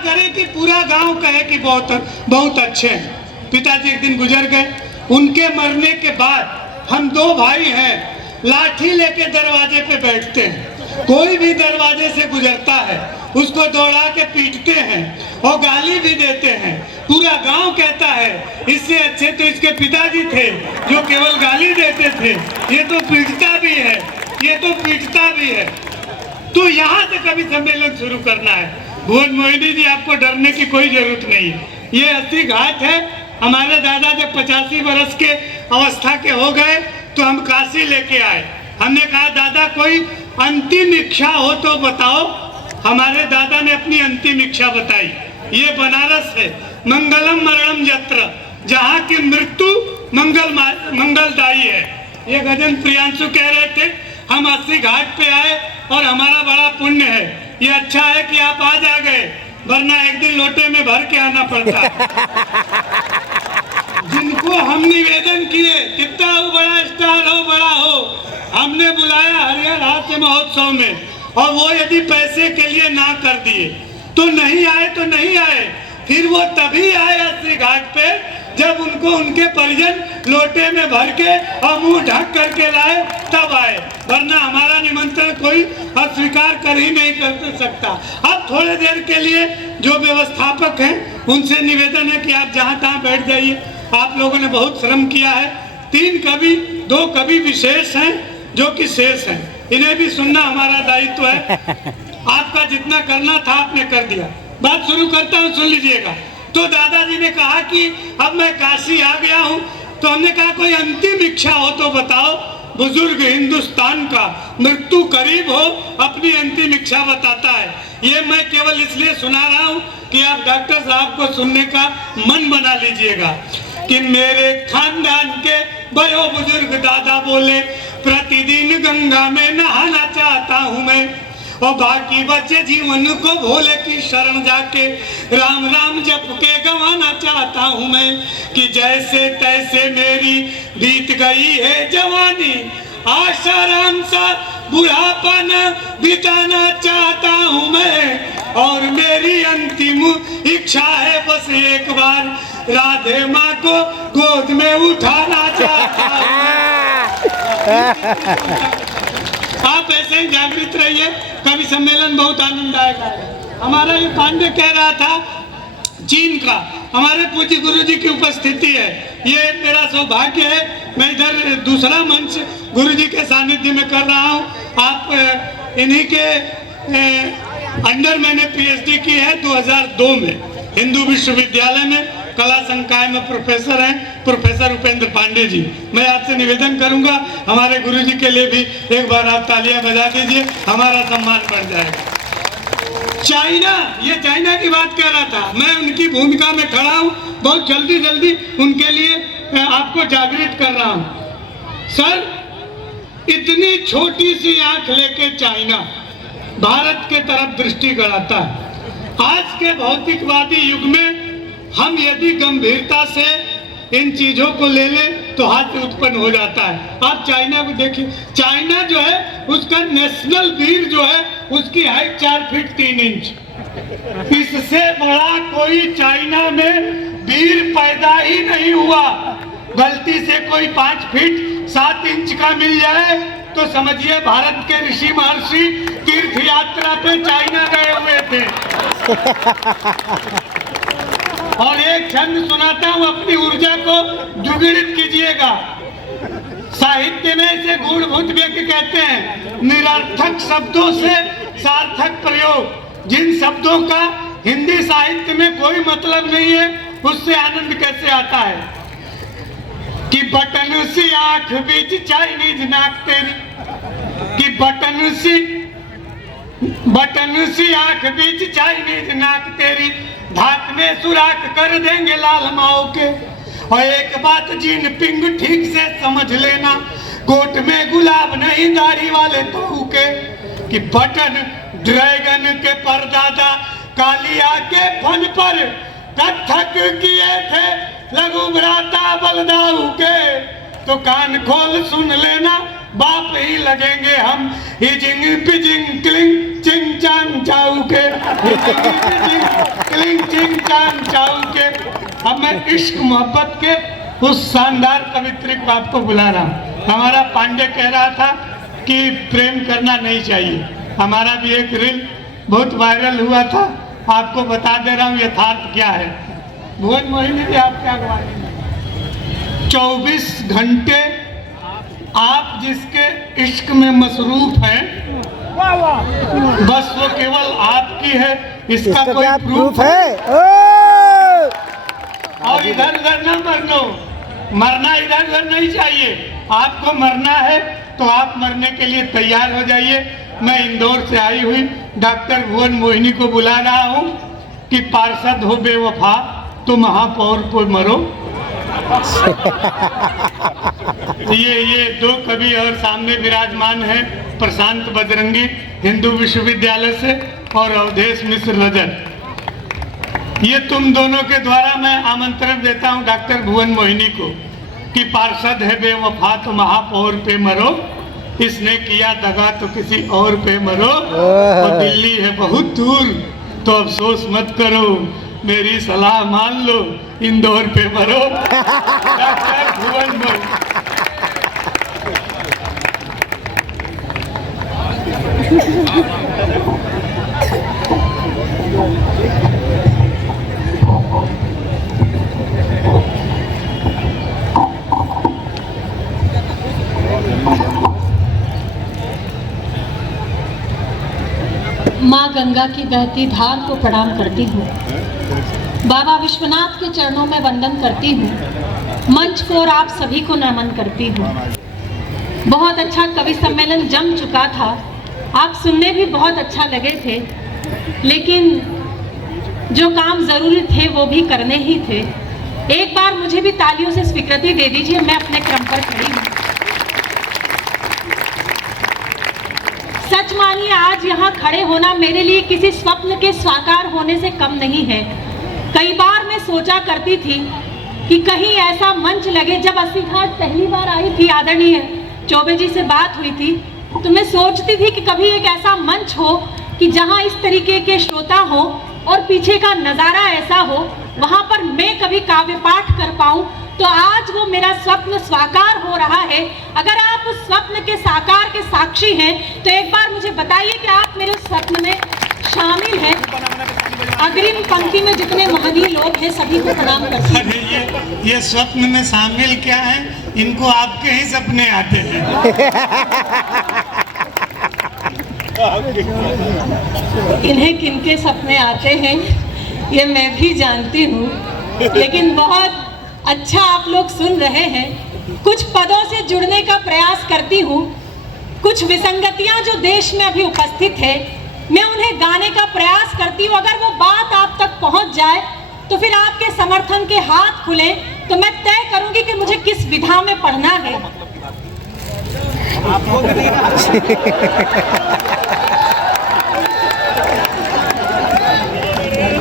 करे कि पूरा गांव कहे कि बहुत बहुत अच्छे हैं। पिताजी एक दिन गुजर गए। उनके मरने के बाद हम दो भाई हैं, लाठी लेके दरवाजे पे बैठते हैं। कोई भी दरवाजे से गुजरता है उसको दौड़ा के पीटते हैं और गाली भी देते हैं। पूरा गांव कहता है इससे अच्छे तो इसके पिताजी थे जो केवल गाली देते थे, ये तो पीटता भी है, ये तो पीटता भी है। तो यहाँ से कभी सम्मेलन शुरू करना है। भुवन मोहिनी जी, आपको डरने की कोई जरूरत नहीं है। ये अस्सी घाट है। हमारे दादा जब 85 वर्ष के अवस्था के हो गए तो हम काशी लेके आए। हमने कहा दादा कोई अंतिम इच्छा हो तो बताओ। हमारे दादा ने अपनी अंतिम इच्छा बताई। ये बनारस है, मंगलम मरणम यत्र, जहाँ की मृत्यु मंगलदायी है। ये गजन प्रियांशु कह रहे थे हम 80 घाट पे आए और हमारा बड़ा पुण्य है। ये अच्छा है कि आप आज आ गए, वरना एक दिन लोटे में भर के आना पड़ता। जिनको हम निवेदन किए, कितना हो बड़ा स्टार हो, बड़ा हो, हमने बुलाया हरिहर हास्य महोत्सव में, और वो यदि पैसे के लिए ना कर दिए तो नहीं आए तो नहीं आए। फिर वो तभी आए 80 घाट पे जब उनको उनके परिजन लोटे में भर के और मुंह ढक करके लाए, तब आए, वरना हमारा निमंत्रण कोई अस्वीकार कर ही नहीं कर सकता। अब थोड़ी देर के लिए जो व्यवस्थापक हैं उनसे निवेदन है कि आप जहाँ तहाँ बैठ जाइए। आप लोगों ने बहुत श्रम किया है। 3 कवि, 2 कवि विशेष हैं जो कि शेष हैं, इन्हें भी सुनना हमारा दायित्व है। आपका जितना करना था आपने कर दिया। बात शुरू करता हूँ, सुन लीजिएगा। तो दादाजी ने कहा कि अब मैं काशी आ गया हूँ, तो हमने कहा कोई अंतिम इच्छा हो तो बताओ। बुजुर्ग हिंदुस्तान का मृत्यु करीब हो, अपनी अंतिम इच्छा बताता है। ये मैं केवल इसलिए सुना रहा हूँ कि आप डॉक्टर साहब को सुनने का मन बना लीजिएगा कि मेरे खानदान के बड़े बुजुर्ग दादा बोले प्रतिदिन गंगा में नहाना चाहता हूँ मैं, और बाकी बचे जीवन को भोले की शरण जाके राम राम जप के गंवाना चाहता हूँ मैं, कि जैसे तैसे मेरी बीत गई है जवानी, आशाराम सा बुढ़ापा न बिताना चाहता हूँ मैं, और मेरी अंतिम इच्छा है बस एक बार राधे माँ को गोद में उठाना चाहता हूँ। आप ऐसे ही जागृत रहिए, कवि सम्मेलन बहुत आनंददायक है। हमारा ये पांडे कह रहा था चीन का, हमारे पूज्य गुरु जी की उपस्थिति है, ये मेरा सौभाग्य है। मैं इधर दूसरा मंच गुरु जी के सानिध्य में कर रहा हूँ। आप इन्हीं के अंडर मैंने पीएचडी की है 2002 में हिंदू विश्वविद्यालय में, कला संकाय में प्रोफेसर हैं प्रोफेसर उपेंद्र पांडे जी। मैं आपसे निवेदन करूंगा हमारे गुरुजी के लिए भी एक बार आप तालियां बजा दीजिए, हमारा सम्मान बढ़ जाएगा। चाइना, ये चाइना की बात कह रहा था, मैं उनकी भूमिका में खड़ा हूं, बहुत जल्दी जल्दी उनके लिए आपको जागृत कर रहा हूं। सर, इतनी छोटी सी आंख लेके चाइना भारत के तरफ दृष्टि गड़ाता है। आज के भौतिकवादी युग में हम यदि गंभीरता से इन चीजों को ले लें तो हाथ उत्पन्न हो जाता है। आप चाइना को देखिए, चाइना जो है उसका नेशनल वीर जो है उसकी हाइट 4 फीट 3 इंच। इससे बड़ा कोई चाइना में वीर पैदा ही नहीं हुआ। गलती से कोई 5 फीट 7 इंच का मिल जाए तो समझिए भारत के ऋषि महर्षि तीर्थ यात्रा पे चाइना गए हुए थे। और एक छंद सुनाता हूँ, अपनी ऊर्जा को दुगुणित कीजिएगा। साहित्य में इसे गूढ़भूत व्यक्ति कहते हैं, निरर्थक शब्दों से सार्थक प्रयोग। जिन शब्दों का हिंदी साहित्य में कोई मतलब नहीं है उससे आनंद कैसे आता है। कि बटन सी आंख बीच चाइनीज नाक तेरी, कि बटन सी आंख बीच चाइनीज नाक तेरी, धाक में सुराख कर देंगे लाल माओ के। और एक बात जिनपिंग ठीक से समझ लेना, कोट में गुलाब नहीं दाढ़ी वाले तो के। कि बटन ड्रैगन के परदादा कालिया के फन पर कथक किए थे लघु भ्राता बलदाऊ के। तो कान खोल सुन लेना, बाप ही लगेंगे हम हिजिंग पिजिंग क्लिंग चिंग चांग चाऊ के। जान चाहूं के अब मैं इश्क मोहब्बत के उस शानदार कवित्री को आपको बुला रहा हूँ। हमारा पांडे कह रहा था कि प्रेम करना नहीं चाहिए। हमारा भी एक रील बहुत वायरल हुआ था, आपको बता दे रहा हूँ यथार्थ क्या है। भुवन मोहिनी जी आप क्या गवाही, 24 घंटे आप जिसके इश्क में मसरूफ हैं, बस वो केवल आपकी है, इसका कोई प्रूफ है। और इधर उधर ना मरना इधर उधर नहीं चाहिए। आपको मरना है तो आप मरने के लिए तैयार हो जाइए। मैं इंदौर से आई हुई डॉक्टर भुवन मोहिनी को बुला रहा हूँ कि पार्षद हो बेवफा तो महापौर को मरो। ये दो कवि और सामने विराजमान है, प्रशांत बजरंगी हिंदू विश्वविद्यालय से और अवधेश मिश्र रजत। ये तुम दोनों के द्वारा मैं आमंत्रण देता हूं डॉक्टर भुवन मोहिनी को कि पार्षद है बेवफा तो महापौर पे मरो, इसने किया दगा तो किसी और पे मरो, और दिल्ली है बहुत दूर तो अफसोस मत करो, मेरी सलाह मान लो इंदौर पे मरो। डॉक्टर भुवन मोहिनी। माँ गंगा की बहती धार को प्रणाम करती हूँ, बाबा विश्वनाथ के चरणों में वंदन करती हूँ, मंच को और आप सभी को नमन करती हूँ। बहुत अच्छा कवि सम्मेलन जम चुका था, आप सुनने भी बहुत अच्छा लगे थे, लेकिन जो काम जरूरी थे वो भी करने ही थे। एक बार मुझे भी तालियों से स्वीकृति दे दीजिए, मैं अपने क्रम पर खड़ी हूँ। सच मानिए आज यहाँ खड़े होना मेरे लिए किसी स्वप्न के साकार होने से कम नहीं है। कई बार मैं सोचा करती थी कि कहीं ऐसा मंच लगे। जब अस्सी घाट पहली बार आई थी, आदरणीय चौबे जी से बात हुई थी, तो मैं सोचती थी कि कभी एक ऐसा मंच हो कि जहाँ इस तरीके के श्रोता हो और पीछे का नज़ारा ऐसा हो, वहाँ पर मैं कभी काव्य पाठ कर पाऊँ। तो आज वो मेरा स्वप्न साकार हो रहा है। अगर आप उस स्वप्न के साकार के साक्षी हैं तो एक बार मुझे बताइए कि आप मेरे स्वप्न में शामिल हैं। अग्रिम पंक्ति में जितने महनीय लोग हैं सभी को प्रणाम करती हूं। ये स्वप्न में शामिल क्या है, इनको आपके ही सपने आते हैं। इन्हें किनके सपने आते हैं ये मैं भी जानती हूँ, लेकिन बहुत अच्छा आप लोग सुन रहे हैं। कुछ पदों से जुड़ने का प्रयास करती हूँ। कुछ विसंगतियाँ जो देश में अभी उपस्थित है, मैं उन्हें गाने का प्रयास करती हूँ। अगर वो बात आप तक पहुँच जाए तो फिर आपके समर्थन के हाथ खुले तो मैं तय करूँगी कि मुझे किस विधा में पढ़ना है।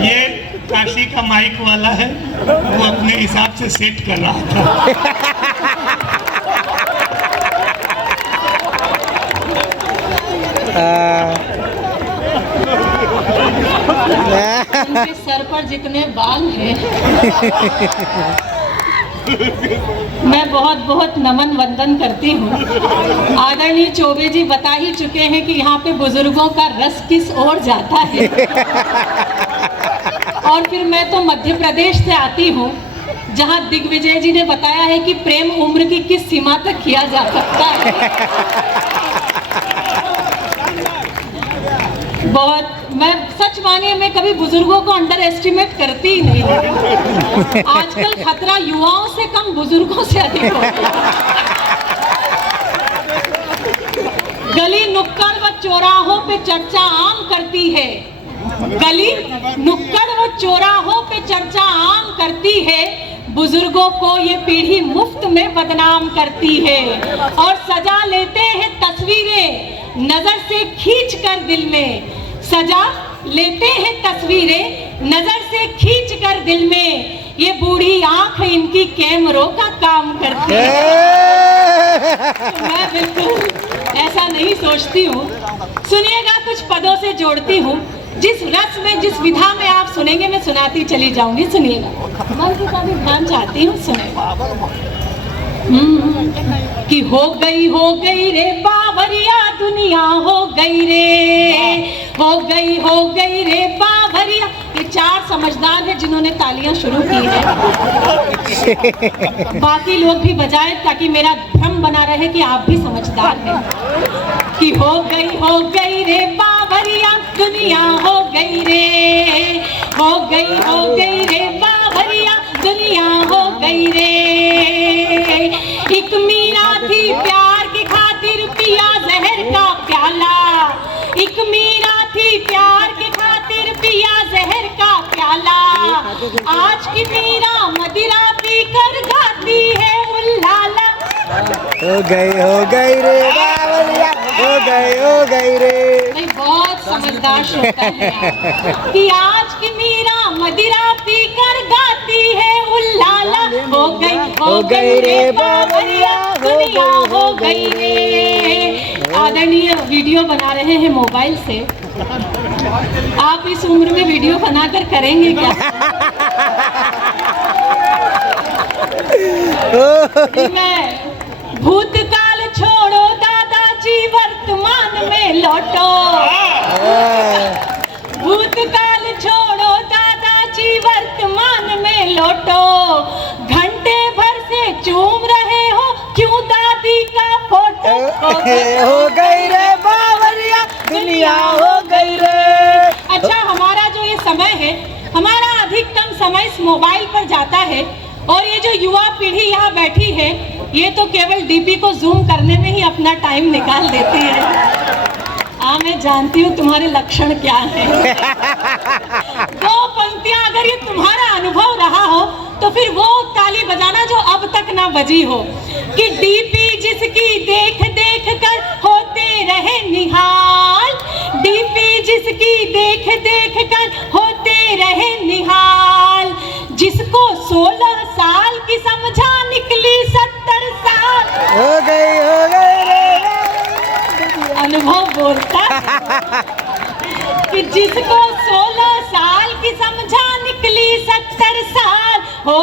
ये काशी का माइक वाला है, वो अपने हिसाब से सेट कर रहा था। उनके सर पर जितने बाल हैं मैं बहुत बहुत नमन वंदन करती हूँ। आदरणीय चौबे जी बता ही चुके हैं कि यहाँ पे बुजुर्गों का रस किस ओर जाता है। और फिर मैं तो मध्य प्रदेश से आती हूँ, जहाँ दिग्विजय जी ने बताया है कि प्रेम उम्र की किस सीमा तक किया जा सकता है। बहुत मैं सच मानिए मैं कभी बुजुर्गों को अंडर एस्टिमेट करती ही नहीं। आजकल खतरा युवाओं से कम बुजुर्गों से अधिक हो गया। गली नुक्कड़ व चौराहों पे चर्चा आम करती है, गली नुक्कड़ व चौराहों पे चर्चा आम करती है, बुजुर्गों को ये पीढ़ी मुफ्त में बदनाम करती है। और सजा लेते हैं तस्वीरें नजर से खींच कर दिल में, सजा लेते हैं तस्वीरें नजर से खींच कर दिल में, ये बूढ़ी आंख इनकी कैमरों का काम करती है। मैं बिल्कुल ऐसा नहीं सोचती हूँ। सुनिएगा, कुछ पदों से जोड़ती हूँ। जिस रस में, जिस विधा में आप सुनेंगे, मैं सुनाती चली जाऊंगी, सुनिएगा। मंत्र का भी ध्यान चाहती हूँ, सुनेगा। कि हो गई रे बावरिया दुनिया, हो गई रे बावरिया। ये 4 समझदार है जिन्होंने तालियां शुरू की है। बाकी लोग भी बजाए ताकि मेरा भ्रम बना रहे कि आप भी समझदार हैं। कि हो गई रे बावरिया दुनिया, हो गई रे बावरिया दुनिया, हो गई रे। एक मीरा थी प्यार की खातिर पिया जहर का प्याला, एक मीरा थी प्यार की खातिर पिया जहर का प्याला। आज की मीरा मदिरा पीकर गाती है उल्लाला। हो गई रे बावरिया, हो गई रे। नहीं, बहुत समझदार श्रोता है। कि आज की मीरा मदिरा पीकर गाती है उल्लाला। हो गई रे बावरिया दुनिया, हो गई रे। आदरणीय वीडियो बना रहे हैं मोबाइल से, आप इस उम्र में वीडियो बनाकर करेंगे क्या? मैं भूतकाल छोड़ो दादाजी, वर्तमान में लौटो। भूतकाल छोड़ो दादाजी, वर्तमान में लौटो। घंटे भर से चूम रहे हो क्यों दादी का फोटो। हो गई रे बावरिया दुनिया, हो गई रे। अच्छा, हमारा जो ये समय है, हमारा अधिकतम समय इस मोबाइल पर जाता है। और ये जो युवा पीढ़ी यहाँ बैठी है, ये तो केवल डीपी को जूम करने में ही अपना टाइम निकाल देती है। मैं जानती हूँ तुम्हारे लक्षण क्या हैं। 2 पंक्तियां अगर ये तुम्हारा अनुभव रहा हो तो फिर वो ताली बजाना जो अब तक ना बजी हो। कि डीपी जिसकी देख देख कर होते रहे निहाल, डीपी जिसकी देख देख कर होते रहे निहाल। जिसको 16 साल की समझा निकली 70 साल। हो गई रे। अनुभव बोलता कि जिसको 16 साल की समझा निकली 70 साल। हो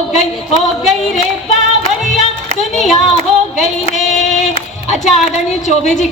गई रे बावरिया दुनिया, हो गई रे। अच्छा, आदरणीय चौबे जी